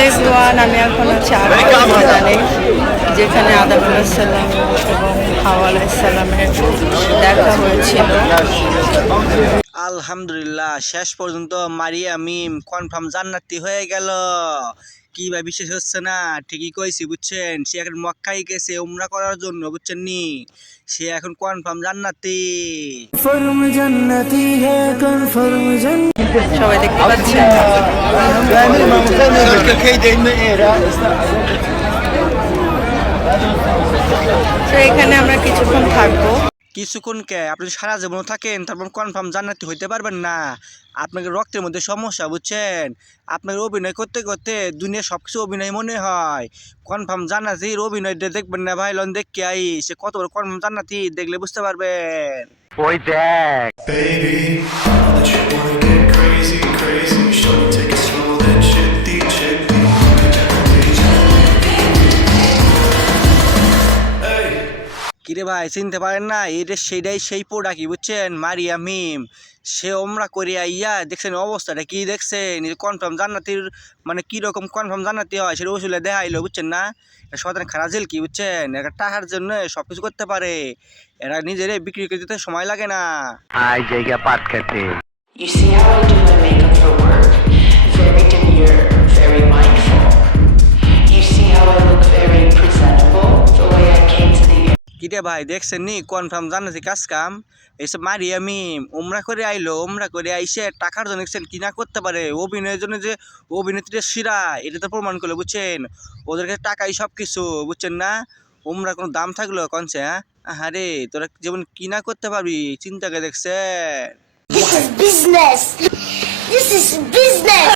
Hello everyone, আমি এখন আছি আরাফাত ময়দানে, যেখানে আদম আলাইহিসসালাম এবং হাওয়া আলাইহিসসালামের দেখা হয়েছিল। আলহামদুলিল্লাহ, শেষ পর্যন্ত মারিয়া মিম কনফার্ম জান্নাতি হয়ে গেল। কি ভাই বিশ্বাস হচ্ছে না? ঠিকই কইছি বুঝছেন। সে এখন মক্কায় গেছে উমরা করার জন্য, বুঝছেন নি? সে এখন কনফার্ম জান্নাতি। সবাই দেখতে পাচ্ছেন। তো এখানে আমরা কিছুক্ষণ থাকবো। কিছুক্ষণ কে? আপনি যদি সারা জীবন থাকেন তারপর কনফার্ম জান্নাতি হইতে পারবেন না। আপনাকে রক্তের মধ্যে সমস্যা, বুঝছেন? আপনাকে অভিনয় করতে করতে দুনিয়া সব কিছু অভিনয় মনে হয়। কনফার্ম জান্নাতির অভিনয় দেখবেন না ভাই, লন দেখে আই সে কত বড় কনফার্ম জান্নাতি, দেখলে বুঝতে পারবেন। ওই দেখ Baby, I know that you wanna get crazy, crazy. Shorty, take it slow, then chitty, chitty. Hey. কিরে ভাই, চিনতে পারেন না? এটা সেইটাই সেই প্রোডাক্টই, বুঝছেন? মারিয়া মিম। সে ওমরা করে আইয়া দেখছেন অবস্থাটা কি, দেখছেন? কনফার্ম জান্নাতির মানে কিরকম কনফার্ম জান্নাতি হয় সেটা ওসুলে দেখাইলো, বুঝছেন না? শয়তান খারা জেল কি, বুঝছেন? এরা টাকার জন্য সব কিছু করতে পারে। এরা নিজেরে বিক্রি করে দিতে সময় লাগে না। আই জায়গা পাট খেতে। You see how I do my makeup for work? Very demure, very mindful. You see how I look very presentable, the way I came to the কিরে ভাই, দেখছেন নি কনফার্ম জান্নাতি কাজ কাম? এইসব মারিয়া মিম উমরা করে আইলো, উমরা করে আইসে টাকার জন্য দেখছেন কি না করতে পারে। অভিনয়ের জন্য যে অভিনেত্রীর শিরা, এটা তো প্রমাণ করলো, বুঝছেন? ওদের কাছে টাকাই সব কিছু, বুঝছেন না? উমরা কোনো দাম থাকলো কনছে? হ্যাঁ, আরে তোরা যেমন কি না করতে পারবি, চিন্তা করে দেখছে। This is business. This is business.